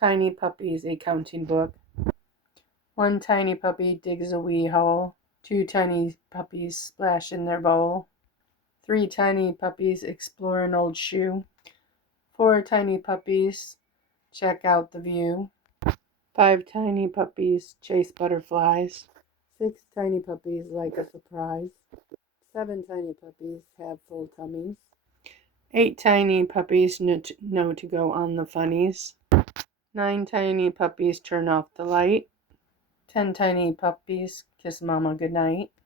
Tiny Puppies, a counting book. One tiny puppy digs a wee hole. Two tiny puppies splash in their bowl. Three tiny puppies explore an old shoe. Four tiny puppies check out the view. Five tiny puppies chase butterflies. Six tiny puppies like a surprise. Seven tiny puppies have full tummies. Eight tiny puppies know to go on the funnies. Nine tiny puppies turn off the light. 10 tiny puppies kiss mama goodnight.